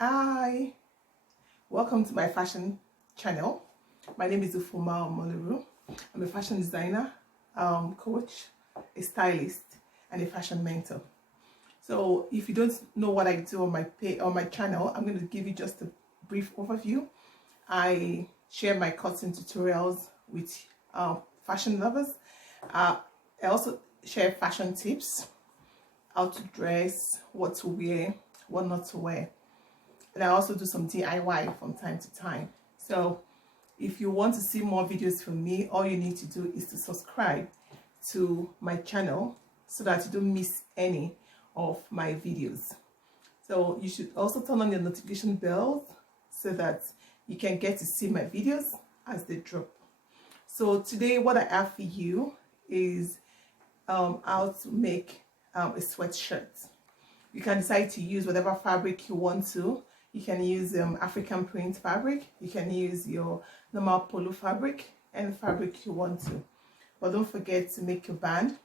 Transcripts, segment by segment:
Hi, welcome to my fashion channel. My name is Ufoma Omoluru. I'm a fashion designer, coach, a stylist, and a fashion mentor. So if you don't know what I do on my channel, I'm going to give you just a brief overview. I share my cutting tutorials with fashion lovers. I also share fashion tips, how to dress, what to wear, what not to wear. And I also do some DIY from time to time. So if you want to see more videos from me, all you need to do is to subscribe to my channel so that you don't miss any of my videos. So you should also turn on your notification bell so that you can get to see my videos as they drop. So today what I have for you is how to make a sweatshirt. You can decide to use whatever fabric you want to. You can use African print fabric. You can use your normal polo fabric, and fabric you want to. But don't forget to make your band.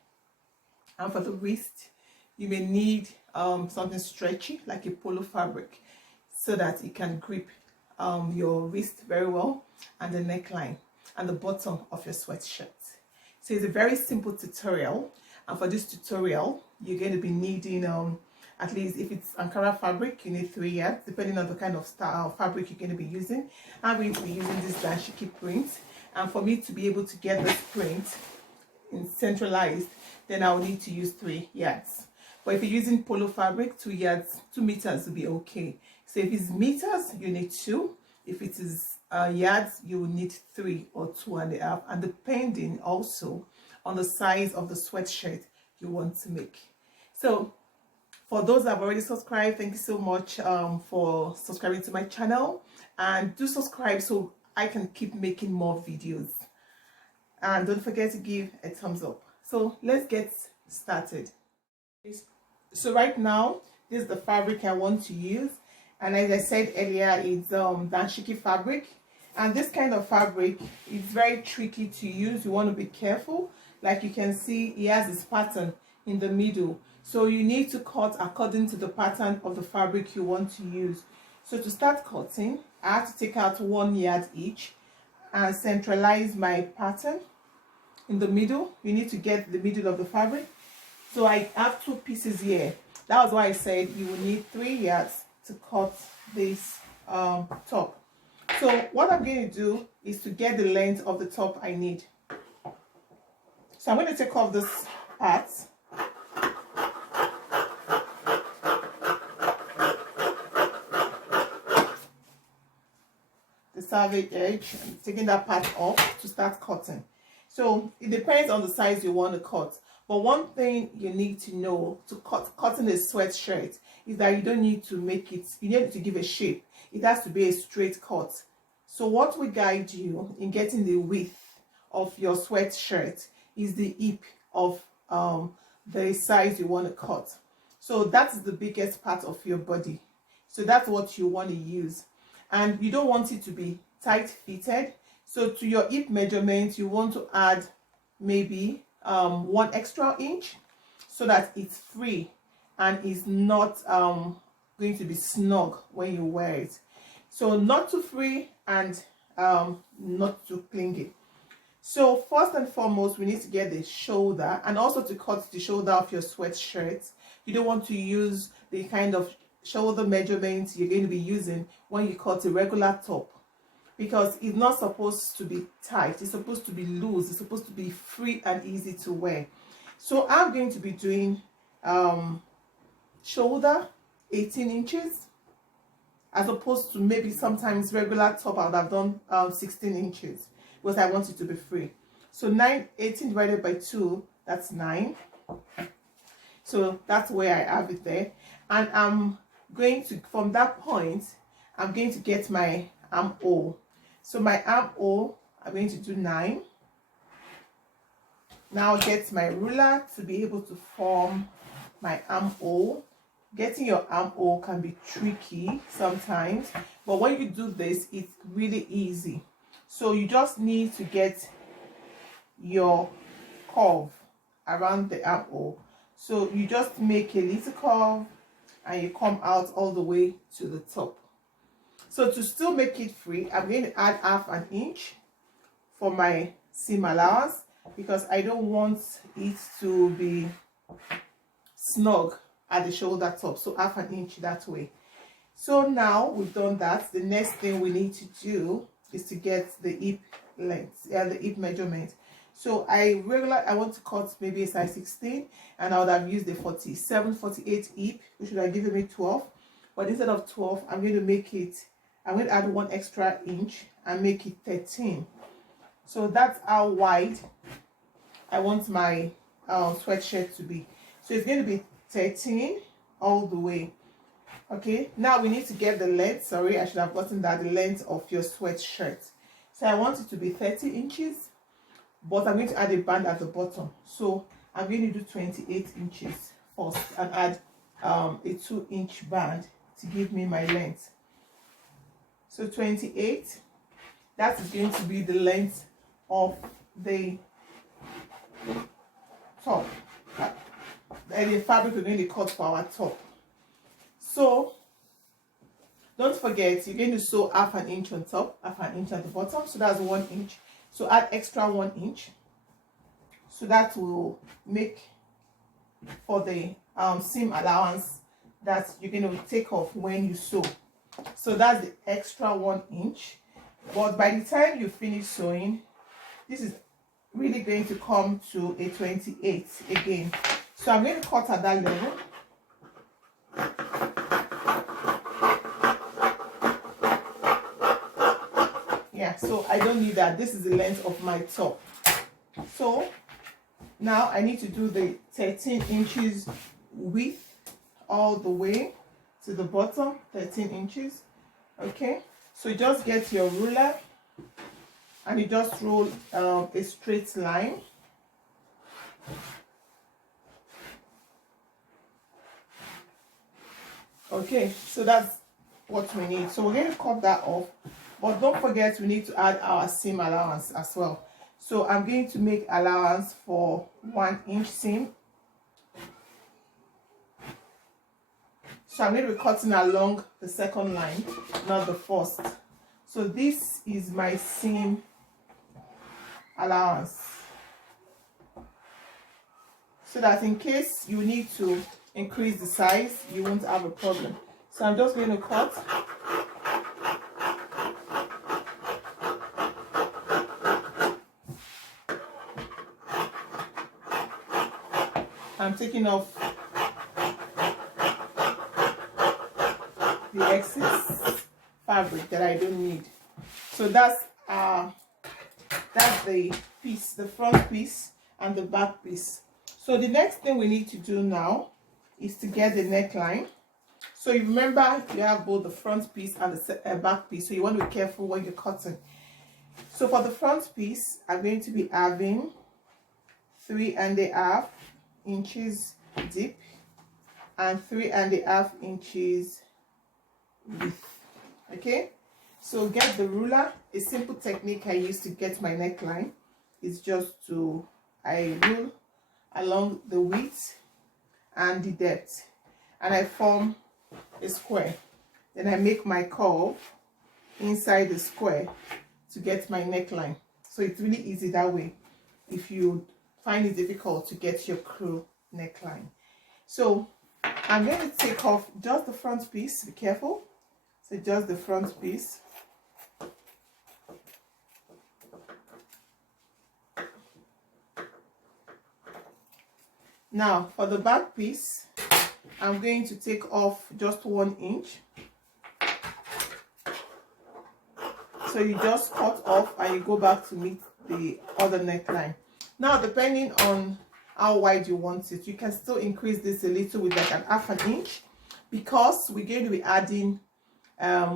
And for the wrist, you may need something stretchy like a polo fabric so that it can grip your wrist very well, and the neckline and the bottom of your sweatshirt. So it's a very simple tutorial, and for this tutorial you're going to be needing at least, if it's Ankara fabric, you need 3 yards, depending on the kind of style fabric you're going to be using. I'm going to be using this dashiki print, and for me to be able to get this print in centralized, then I'll need to use 3 yards. But if you're using polo fabric, 2 yards, 2 meters will be okay. So if it's meters, you need 2. If it is yards, you will need 3 or 2.5, and depending also on the size of the sweatshirt you want to make. So for those that have already subscribed, thank you so much for subscribing to my channel, and do subscribe so I can keep making more videos, and don't forget to give a thumbs up. So let's get started. So right now, this is the fabric I want to use, and as I said earlier, it's dashiki fabric, and this kind of fabric is very tricky to use. You want to be careful. Like you can see, it has this pattern in the middle, so you need to cut according to the pattern of the fabric you want to use. So to start cutting, I have to take out 1 yard each and centralize my pattern in the middle. You need to get the middle of the fabric. So I have 2 pieces here. That was why I said you will need 3 yards to cut this top. So what I'm going to do is to get the length of the top I need. So I'm going to take off this part. The selvage edge, and taking that part off to start cutting. So it depends on the size you want to cut. But one thing you need to know to cutting a sweatshirt is that you don't need to make it, you need to give a shape. It has to be a straight cut. So what will guide you in getting the width of your sweatshirt is the hip of the size you want to cut. So that is the biggest part of your body. So that's what you want to use. And you don't want it to be tight fitted. So to your hip measurement, you want to add maybe 1 extra inch so that it's free and is not going to be snug when you wear it. So not too free and not too clingy. So first and foremost, we need to get the shoulder, and also to cut the shoulder of your sweatshirt. You don't want to use the kind of shoulder measurements you're going to be using when you cut a regular top, because it's not supposed to be tight. It's supposed to be loose. It's supposed to be free and easy to wear. So I'm going to be doing shoulder 18 inches, as opposed to maybe sometimes regular top I would have done 16 inches, because I want it to be free. So 18 divided by 2, that's 9. So that's where I have it there. And I'm going to, from that point, I'm going to get my armhole. So my armhole, I'm going to do 9. Now get my ruler to be able to form my armhole. Getting your armhole can be tricky sometimes, but when you do this, it's really easy. So you just need to get your curve around the armhole. So you just make a little curve and you come out all the way to the top. So to still make it free, I'm going to add half an inch for my seam allowance, because I don't want it to be snug at the shoulder top. So half an inch that way. So now we've done that, the next thing we need to do is to get the hip length, the hip measurement. So I want to cut maybe a size 16, and I would have used the 47, 48 hip, which would have given me 12. But instead of 12, I'm going to add 1 extra inch and make it 13. So that's how wide I want my sweatshirt to be. So it's going to be 13 all the way. Okay, now we need to get the length. Sorry, I should have gotten that, the length of your sweatshirt. So I want it to be 30 inches, but I'm going to add a band at the bottom. So I'm going to do 28 inches first and add a 2-inch band to give me my length. So 28, that is going to be the length of the top, and the fabric we're going to cut for our top. So don't forget, you're going to sew half an inch on top, half an inch at the bottom, so that's 1 inch. So add extra 1 inch, so that will make for the seam allowance that you're going to take off when you sew. So that's the extra 1 inch. But by the time you finish sewing, this is really going to come to a 28 again. So I'm going to cut at that level. Yeah, so I don't need that. This is the length of my top. So now I need to do the 13 inches width all the way to the bottom, 13 inches. Okay, so just get your ruler and you just roll a straight line. Okay, so that's what we need. So we're going to cut that off, but don't forget we need to add our seam allowance as well. So I'm going to make allowance for 1 inch seam. So I'm going to be cutting along the second line, not the first. So this is my seam allowance, so that in case you need to increase the size, you won't have a problem. So I'm just going to cut. I'm taking off the excess fabric that I don't need. So that's the piece, the front piece and the back piece. So the next thing we need to do now is to get the neckline. So you remember you have both the front piece and the back piece, so you want to be careful when you're cutting. So for the front piece, I'm going to be having 3.5 inches deep and 3.5 inches width. Okay, so get the ruler. A simple technique I use to get my neckline is just I rule along the width and the depth, and I form a square. Then I make my curve inside the square to get my neckline. So it's really easy that way if you find it difficult to get your crew neckline. So I'm going to take off just the front piece. Be careful. So just the front piece. Now for the back piece, I'm going to take off just 1 inch. So you just cut off and you go back to meet the other neckline. Now depending on how wide you want it, you can still increase this a little with like an half an inch, because we're going to be adding a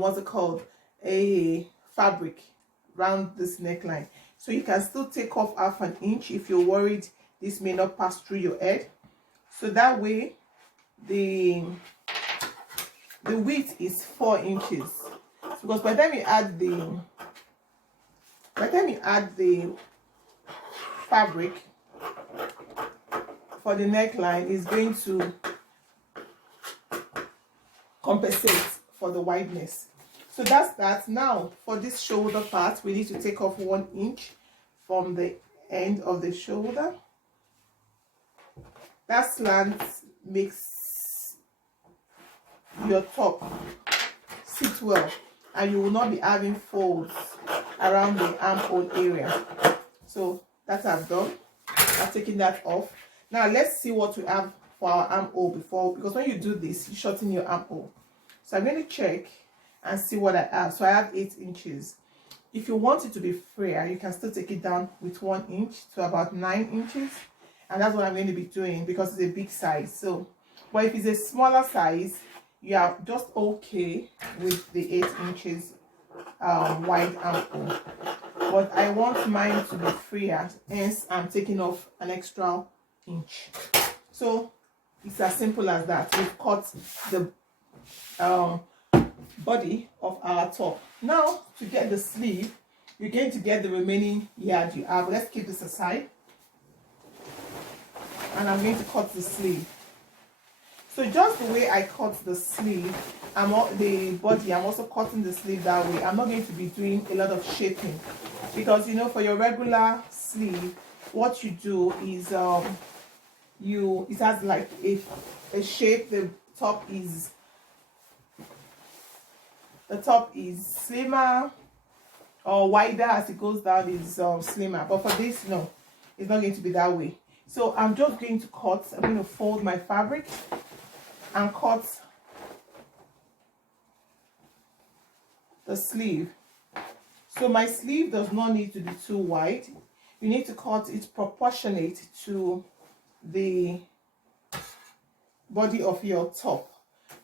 fabric around this neckline. So you can still take off half an inch if you're worried this may not pass through your head. So that way the width is 4 inches. Because by the time you add the fabric for the neckline, is going to compensate for the wideness. So that's that. Now for this shoulder part, we need to take off 1 inch from the end of the shoulder. That slant makes your top sit well, and you will not be having folds around the armhole area. So that I've done. I've taken that off. Now let's see what we have for our armhole before, because when you do this, you shorten your armhole. So I'm going to check and see what I have. So I have 8 inches. If you want it to be freer, you can still take it down with 1 inch to about 9 inches. And that's what I'm going to be doing because it's a big size. So, but if it's a smaller size, you are just okay with the 8 inches wide armhole. But I want mine to be freer, hence I'm taking off an extra inch. So it's as simple as that. We've cut the body of our top. Now to get the sleeve, you're going to get the remaining yard you have. Let's keep this aside, and I'm going to cut the sleeve. So just the way I cut the sleeve, the body, I'm also cutting the sleeve that way. I'm not going to be doing a lot of shaping, because you know, for your regular sleeve, what you do is it has like a shape. The top is slimmer, or wider as it goes down is slimmer. But for this, no, it's not going to be that way. So I'm just going to cut. I'm going to fold my fabric and cut the sleeve. So my sleeve does not need to be too wide. You need to cut it proportionate to the body of your top.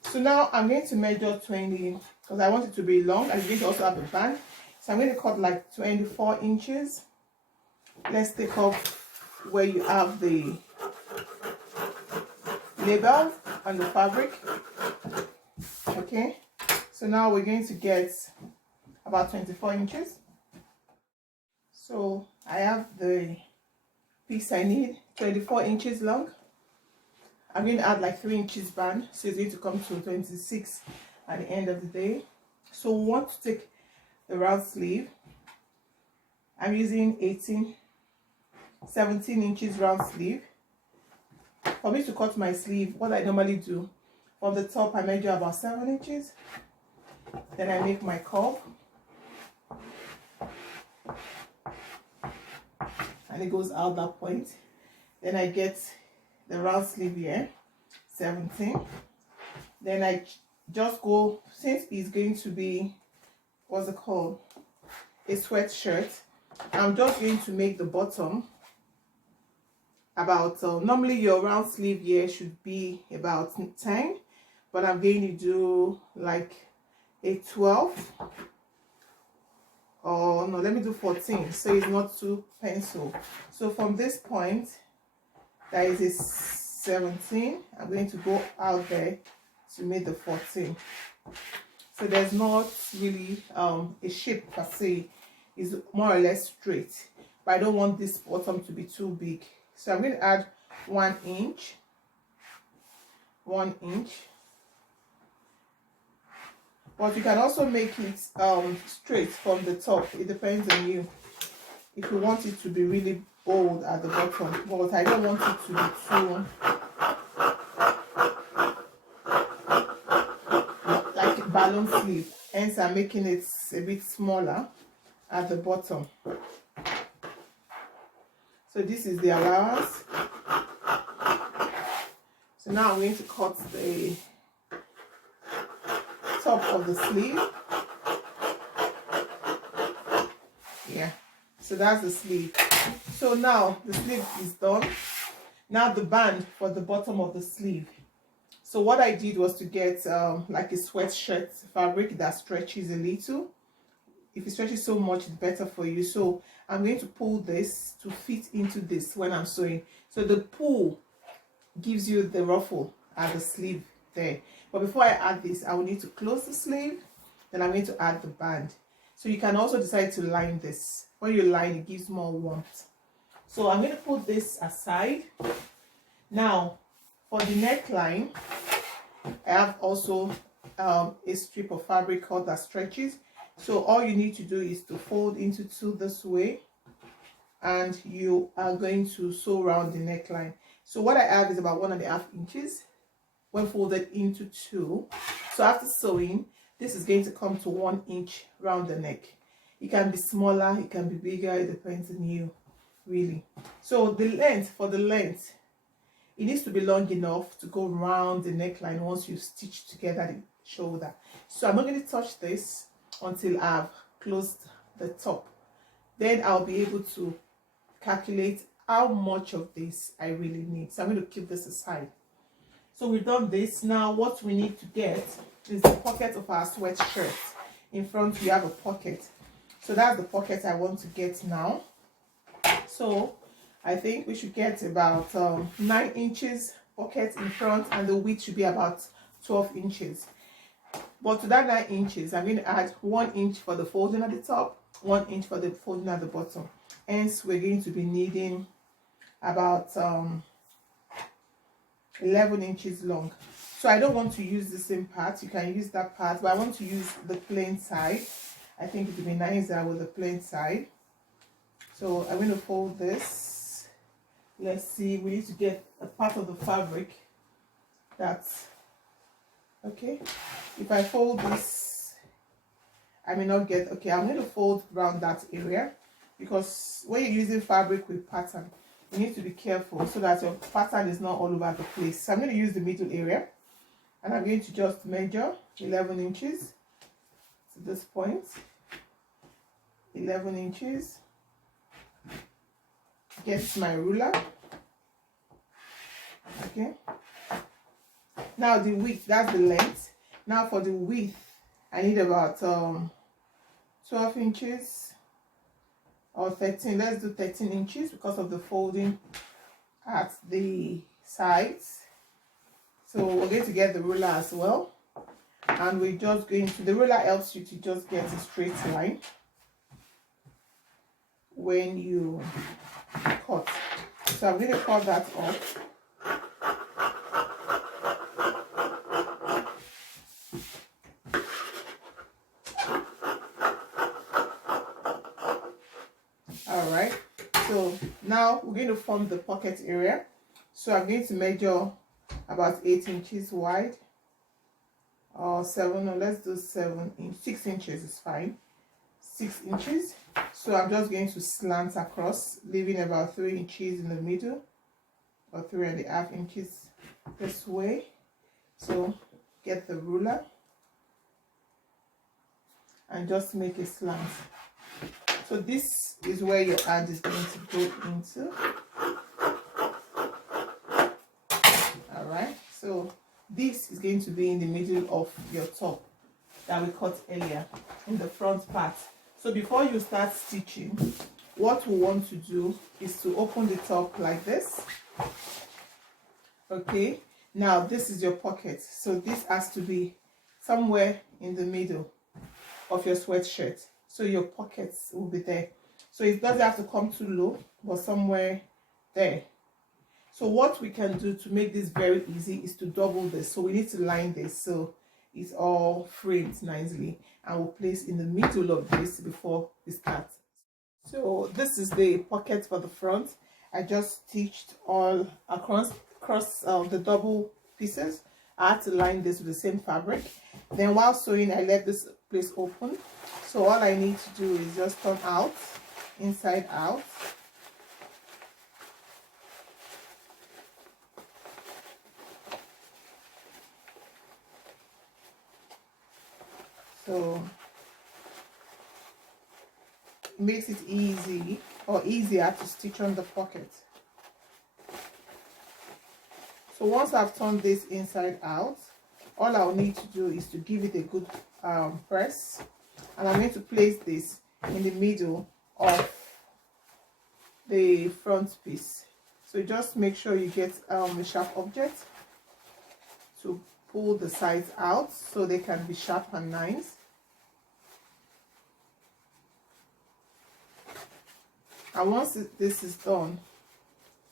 So now I'm going to measure 20, because I want it to be long. I'm going to also have a band. So I'm going to cut like 24 inches. Let's take off where you have the label on the fabric. Okay, so now we're going to get about 24 inches. So I have the piece I need, 24 inches long. I'm going to add like 3 inches band, so it's going to come to 26 at the end of the day. So we want to take the round sleeve. I'm using 17 inches round sleeve. For me to cut my sleeve, what I normally do, from the top I measure about 7 inches. Then I make my curve, and it goes out that point. Then I get the round sleeve here, 17. Then I just go, since it's going to be, what's it called, a sweatshirt, I'm just going to make the bottom about, normally your round sleeve here should be about 10, but I'm going to do like a 12, or no, let me do 14, so it's not too pencil. So from this point, that is a 17, I'm going to go out there to make the 14. So there's not really a shape per se, it's more or less straight, but I don't want this bottom to be too big. So I'm going to add 1 inch, 1 inch. But you can also make it straight from the top. It depends on you. If you want it to be really bold at the bottom, but I don't want it to be too like a balloon sleeve. Hence I'm making it a bit smaller at the bottom. So this is the allowance. So now I'm going to cut the top of the sleeve. Yeah, so that's the sleeve. So now the sleeve is done. Now the band for the bottom of the sleeve. So what I did was to get like a sweatshirt fabric that stretches a little. If it stretches so much, it's better for you. So I'm going to pull this to fit into this when I'm sewing. So the pull gives you the ruffle at the sleeve there. But before I add this, I will need to close the sleeve. Then I'm going to add the band. So you can also decide to line this. When you line, it gives more warmth. So I'm going to put this aside. Now, for the neckline, I have also a strip of fabric cut that stretches. So all you need to do is to fold into two this way, and you are going to sew around the neckline. So what I have is about 1.5 inches when folded into two. So after sewing, this is going to come to 1 inch around the neck. It can be smaller, it can be bigger, it depends on you, really. So the length, for the length, it needs to be long enough to go around the neckline once you stitch together the shoulder. So I'm not going to touch this until I've closed the top. Then I'll be able to calculate how much of this I really need. So I'm going to keep this aside. So we've done this. Now what we need to get is the pocket of our sweatshirt. In front we have a pocket. So that's the pocket I want to get now. So I think we should get about 9 inches pocket in front, and the width should be about 12 inches. But to that 9 inches, I'm going to add 1 inch for the folding at the top, 1 inch for the folding at the bottom. Hence, we're going to be needing about 11 inches long. So I don't want to use the same part. You can use that part, but I want to use the plain side. I think it would be nicer with the plain side. So I'm going to fold this. Let's see, we need to get a part of the fabric that's okay. If I fold this, I may not get, okay, I'm going to fold around that area, because when you're using fabric with pattern, you need to be careful so that your pattern is not all over the place. So I'm going to use the middle area, and I'm going to just measure 11 inches to this point. 11 inches. Get my ruler. Okay. Now the width, that's the length. Now for the width, I need about 12 inches or 13. Let's do 13 inches because of the folding at the sides. So we're going to get the ruler as well, and we're just going to, the ruler helps you to just get a straight line when you cut. So I'm going to cut that off. All right, so now we're going to form the pocket area. So I'm going to measure about 8 inches wide, or 7, or let's do 6 inches is fine. 6 inches. So I'm just going to slant across, leaving about 3 inches in the middle, or 3.5 inches this way. So get the ruler and just make a slant. So this is where your hand is going to go into. All right, so this is going to be in the middle of your top that we cut earlier, in the front part. So before you start stitching, what we want to do is to open the top like this. Okay, now this is your pocket, so this has to be somewhere in the middle of your sweatshirt. So your pockets will be there. So it doesn't have to come too low, but somewhere there. So what we can do to make this very easy is to double this. So we need to line this so it's all framed nicely, and we'll place in the middle of this before we start. So this is the pocket for the front. I just stitched all across the double pieces. I had to line this with the same fabric. Then while sewing, I left this place open. So all I need to do is just turn out, inside out. So it makes it easy, or easier, to stitch on the pocket. So once I've turned this inside out, all I'll need to do is to give it a good press, and I'm going to place this in the middle of the front piece. So just make sure you get a sharp object to pull the sides out so they can be sharp and nice. And once this is done,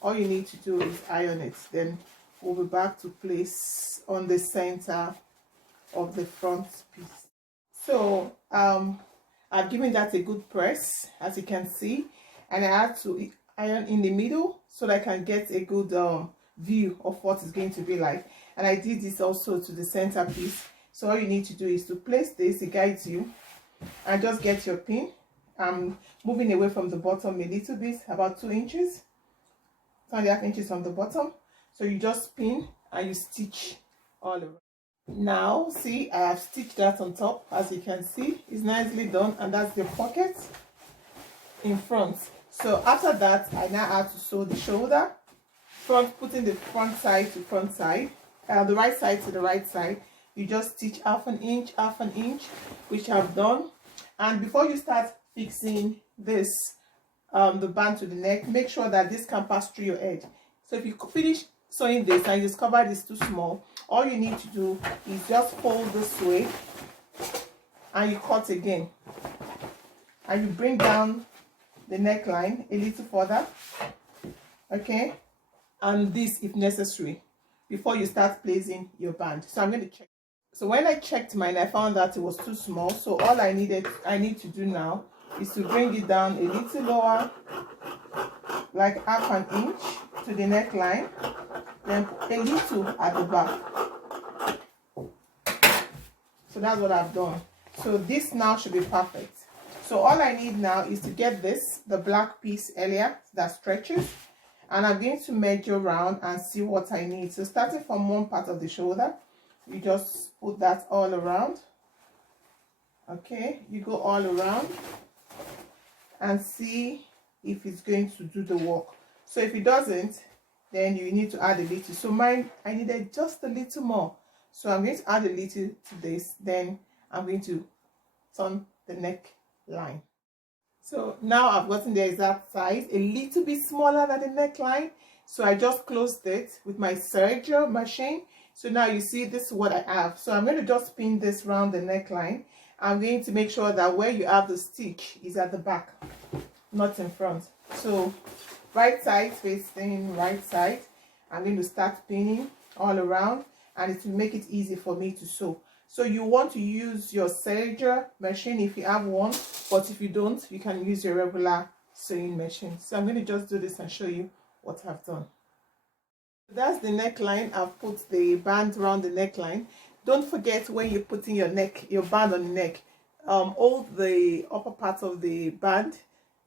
all you need to do is iron it. Then we'll be back to place on the center of the front piece. So I've given that a good press, as you can see, and I had to iron in the middle so that I can get a good view of what it's going to be like. And I did this also to the center piece. So all you need to do is to place this, it guides you, and just get your pin. I'm moving away from the bottom a little bit, about 2 inches, 2.5 inches from the bottom. So you just pin and you stitch all around. Now see, I have stitched that on top. As you can see, it's nicely done, and that's the pocket in front. So after that, I now have to sew the shoulder, putting the front side to front side, the right side to the right side. You just stitch half an inch, which I've done. And before you start fixing this, the band to the neck, make sure that this can pass through your edge. So if you finish sewing this and you discover this too small, all you need to do is just fold this way and you cut again, and you bring down the neckline a little further, okay, and this if necessary, before you start placing your band. So I'm going to check. So when I checked mine, I found that it was too small. So all I need to do now is to bring it down a little lower, like half an inch to the neckline, then a little at the back. So that's what I've done. So this now should be perfect. So all I need now is to get this, the black piece earlier that stretches, and I'm going to measure around and see what I need. So starting from one part of the shoulder, you just put that all around. Okay, you go all around and see if it's going to do the work. So if it doesn't, then you need to add a little. So mine, I needed just a little more. So I'm going to add a little to this. Then I'm going to turn the neck line. So now I've gotten the exact size, a little bit smaller than the neckline. So I just closed it with my serger machine. So now you see, this is what I have. So I'm going to just pin this around the neckline. I'm going to make sure that where you have the stitch is at the back, not in front. So right side facing right side, I'm going to start pinning all around, and it will make it easy for me to sew. So you want to use your serger machine if you have one, but if you don't, you can use your regular sewing machine. So I'm going to just do this and show you what I've done. That's the neckline. I've put the band around the neckline. Don't forget, when you're putting your band on the neck, hold the upper part of the band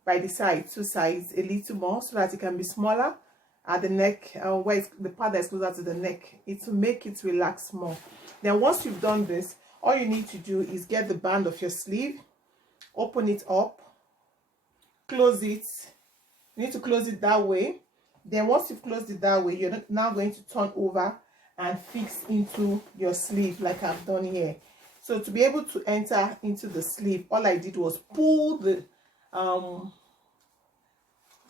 by the side, 2 sides, a little more, so that it can be smaller at the neck, where it's the part that's closer to the neck. It will make it relax more. Then once you've done this, all you need to do is get the band of your sleeve, open it up, close it. You need to close it that way. Then once you've closed it that way, you're now going to turn over and fix into your sleeve like I've done here. So to be able to enter into the sleeve, all I did was pull the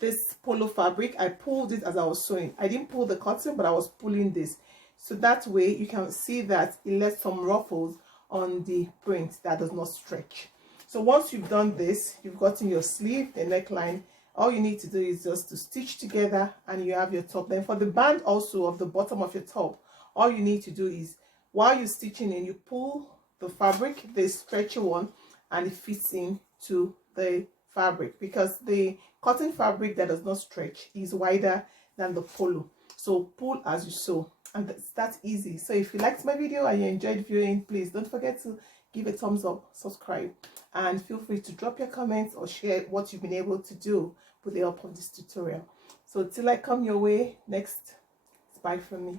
this polo fabric. I pulled it as I was sewing. I didn't pull the cotton, but I was pulling this. So that way you can see that it left some ruffles on the print that does not stretch. So once you've done this, you've gotten your sleeve, the neckline. All you need to do is just to stitch together and you have your top. Then for the band also of the bottom of your top, all you need to do is, while you're stitching in, you pull the fabric, the stretchy one, and it fits into the fabric, because the cotton fabric that does not stretch is wider than the polo. So pull as you sew, and that's easy. So if you liked my video and you enjoyed viewing, please don't forget to give a thumbs up, subscribe, and feel free to drop your comments or share what you've been able to do with the help of this tutorial. So till I come your way next, it's bye from me.